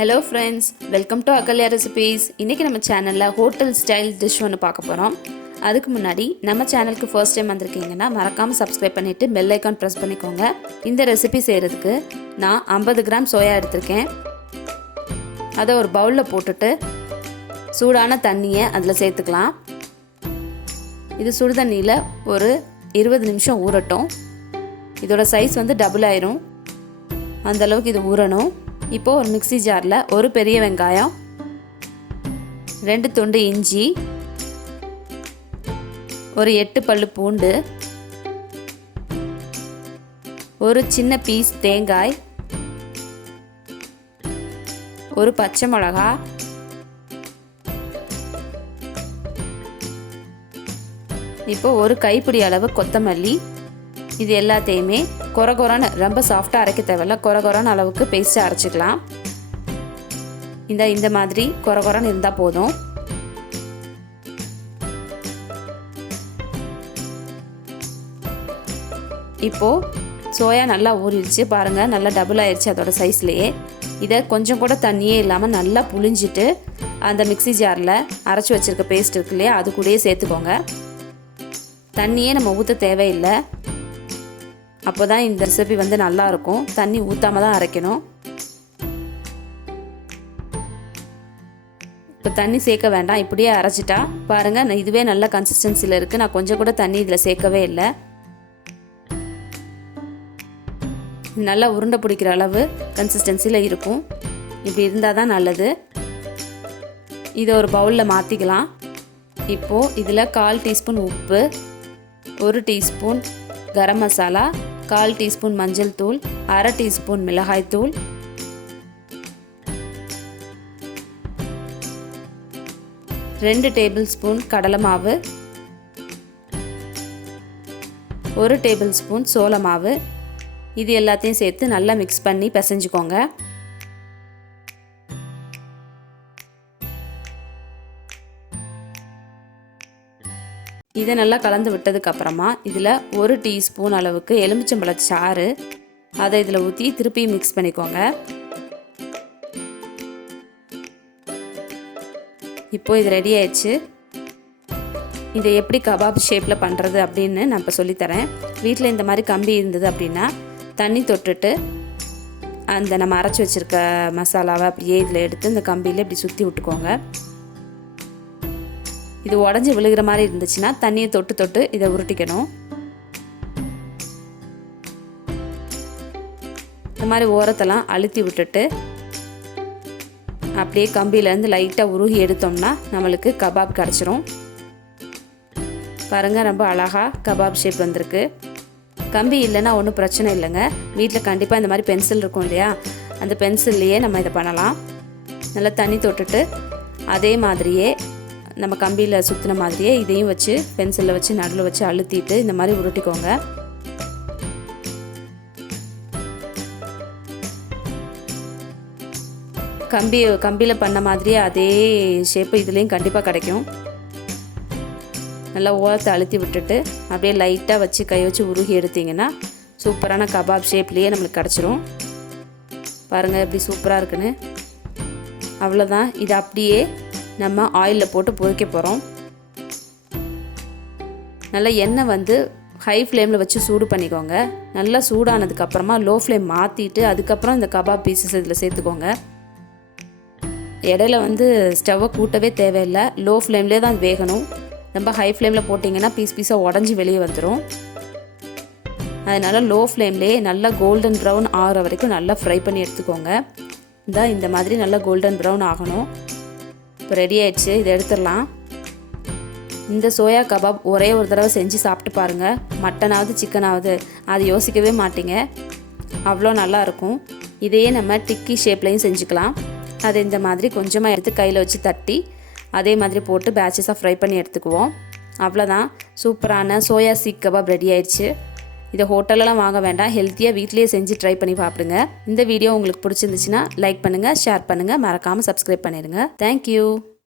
Hello friends, welcome to Akalyah recipes. இன்னைக்கு நம்ம சேனல்ல ஹோட்டல் ஸ்டைல் டிஷ் ஒன்று பார்க்க போறோம். அதுக்கு முன்னாடி நம்ம சேனலுக்கு ஃபர்ஸ்ட் டைம் வந்திருக்கீங்கன்னா மறக்காம சப்ஸ்கிரைப் பண்ணிட்டு பெல் ஐகான் பிரஸ் பண்ணிக்கோங்க. இந்த ரெசிபி செய்யறதுக்கு நான் 50 கிராம் சோயா எடுத்திருக்கேன். அதை ஒரு பவுல்ல போட்டுட்டு சூடான தண்ணியை அதில் சேர்த்துக்கலாம். இது சுடு தண்ணியில் ஒரு 20 நிமிஷம் ஊறட்டும். இதோட சைஸ் வந்து டபுள் ஆயிரும். அந்த அளவுக்கு இது ஊறணும். இப்போ ஒரு மிக்ஸி ஜாரில் ஒரு பெரிய வெங்காயம், 2 துண்டு இஞ்சி, ஒரு 8 பல்லு பூண்டு, ஒரு சின்ன பீஸ் தேங்காய், ஒரு பச்சை மிளகா, இப்போ ஒரு கைப்பிடி அளவு கொத்தமல்லி, இது எல்லாத்தையுமே கொரகொரன்னு ரொம்ப சாஃப்டாக அரைக்க தேவையில்ல, கொரகொரன்னு அளவுக்கு பேஸ்ட்டாக அரைச்சிக்கலாம். இந்த மாதிரி கொரகொரன்னு இருந்தால் போதும். இப்போது சோயா நல்லா ஊறிடுச்சு பாருங்கள், நல்லா டபுள் ஆயிடுச்சு அதோட சைஸ்லேயே. இதை கொஞ்சம் கூட தண்ணியே இல்லாமல் நல்லா புழிஞ்சிட்டு அந்த மிக்ஸி ஜாரில் அரைச்சி வச்சுருக்க பேஸ்ட் இருக்கு இல்லையா, அது கூடயே சேர்த்துக்கோங்க. தண்ணியே நம்ம ஊற்ற தேவையில்லை. அப்போ தான் இந்த ரெசிபி வந்து நல்லாயிருக்கும். தண்ணி ஊற்றாம தான் அரைக்கணும். இப்போ தண்ணி சேர்க்க வேண்டாம், இப்படியே அரைச்சிட்டா பாருங்கள், இதுவே நல்ல கன்சிஸ்டன்சியில் இருக்குது. நான் கொஞ்சம் கூட தண்ணி இதில் சேர்க்கவே இல்லை. நல்லா உருண்டை பிடிக்கிற அளவு கன்சிஸ்டன்சியில் இருக்கும். இப்படி இருந்தால் தான் நல்லது. இதை ஒரு பவுலில் மாற்றிக்கலாம். இப்போது இதில் 1/4 டீஸ்பூன் உப்பு, 1 டீஸ்பூன் கரம் மசாலா, 1/4 டீஸ்பூன் மஞ்சள் தூள், 1/2 டீஸ்பூன் மிளகாய் தூள், 2 டேபிள் ஸ்பூன் கடலை மாவு, 1 டேபிள் ஸ்பூன் சோள மாவு, இது எல்லாத்தையும் சேர்த்து நல்லா மிக்ஸ் பண்ணி பிசைஞ்சுக்கோங்க. இதை நல்லா கலந்து விட்டதுக்கப்புறமா இதில் 1 டீஸ்பூன் அளவுக்கு எலுமிச்சம்பழ சாறு, அதை இதில் ஊற்றி திருப்பி மிக்ஸ் பண்ணிக்கோங்க. இப்போ இது ரெடி ஆயிடுச்சு. இதை எப்படி கபாப் ஷேப்பில் பண்ணுறது அப்படின்னு நான் இப்போ சொல்லித்தரேன். வீட்டில் இந்த மாதிரி கம்பி இருந்தது அப்படின்னா தண்ணி தொட்டுட்டு அந்த நம்ம அரைச்சி வச்சுருக்க மசாலாவை அப்படியே இதில் எடுத்து இந்த கம்பியில் இப்படி சுற்றி விட்டுக்கோங்க. இது உடஞ்சி விழுகிற மாதிரி இருந்துச்சுன்னா தண்ணியை தொட்டு தொட்டு இதை உருட்டிக்கணும். இந்த மாதிரி ஓரத்தெல்லாம் அழுத்தி விட்டுட்டு அப்படியே கம்பியிலேருந்து லைட்டாக உருகி எடுத்தோம்னா நம்மளுக்கு கபாப் கிடச்சிரும். பாருங்கள், ரொம்ப அழகாக கபாப் ஷேப் வந்திருக்கு. கம்பி இல்லைன்னா ஒன்றும் பிரச்சனை இல்லைங்க. வீட்டில் கண்டிப்பாக இந்த மாதிரி பென்சில் இருக்கும் இல்லையா, அந்த பென்சில்லையே நம்ம இதை பண்ணலாம். நல்லா தண்ணி தொட்டுட்டு அதே மாதிரியே நம்ம கம்பியில் சுற்றின மாதிரியே இதையும் வச்சு பென்சிலில் வச்சு நடுவில் வச்சு அழுத்திட்டு இந்த மாதிரி உருட்டிக்கோங்க. கம்பியில் பண்ண மாதிரியே அதே ஷேப்பு இதுலேயும் கண்டிப்பாக கிடைக்கும். நல்லா ஓரத்தை அழுத்தி விட்டுட்டு அப்படியே லைட்டாக வச்சு கை வச்சு உருகி எடுத்திங்கன்னா சூப்பரான கபாப் ஷேப்லேயே நம்மளுக்கு கிடச்சிரும். பாருங்கள் எப்படி சூப்பராக இருக்குன்னு. அவ்வளோதான், இது அப்படியே நம்ம ஆயிலில் போட்டு பொரிக்க போகிறோம். நல்லா எண்ணெய் வந்து ஹை ஃப்ளேமில் வச்சு சூடு பண்ணிக்கோங்க. நல்லா சூடானதுக்கப்புறமா லோ ஃப்ளேம் மாற்றிட்டு அதுக்கப்புறம் இந்த கபாப் பீசஸ் இதில் சேர்த்துக்கோங்க. இடையில வந்து ஸ்டவ்வை கூட்டவே தேவையில்லை, லோ ஃப்ளேம்லேயே தான் வேகணும். ரொம்ப ஹை ஃப்ளேமில் போட்டிங்கன்னா பீஸாக உடஞ்சி வெளியே வந்துடும். அதனால் லோ ஃப்ளேம்லேயே நல்லா கோல்டன் ப்ரௌன் ஆகிற வரைக்கும் நல்லா ஃப்ரை பண்ணி எடுத்துக்கோங்க. இந்த மாதிரி நல்லா கோல்டன் ப்ரௌன் ஆகணும். இப்போ ரெடி ஆயிடுச்சு, இதை எடுத்துடலாம். இந்த சோயா கபாப் ஒரே ஒரு தடவை செஞ்சு சாப்பிட்டு பாருங்கள். மட்டனாவது சிக்கனாவது அது யோசிக்கவே மாட்டீங்க, அவ்வளோ நல்லாயிருக்கும். இதையே நம்ம டிக்கி ஷேப்லையும் செஞ்சுக்கலாம். அதை இந்த மாதிரி கொஞ்சமாக எடுத்து கையில் வச்சு தட்டி அதே மாதிரி போட்டு பேட்சஸாக ஃப்ரை பண்ணி எடுத்துக்குவோம். அவ்வளோதான், சூப்பரான சோயா சீக் கபாப் ரெடி ஆயிடுச்சு. இதை ஹோட்டலெலாம் வாங்க வேண்டாம், ஹெல்த்தியாக வீட்லேயே செஞ்சு ட்ரை பண்ணி சாப்பிடுங்க. இந்த வீடியோ உங்களுக்கு பிடிச்சிருந்துச்சுன்னா லைக் பண்ணுங்கள், ஷேர் பண்ணுங்கள், மறக்காமல் சப்ஸ்கிரைப் பண்ணிடுங்க. தேங்க்யூ.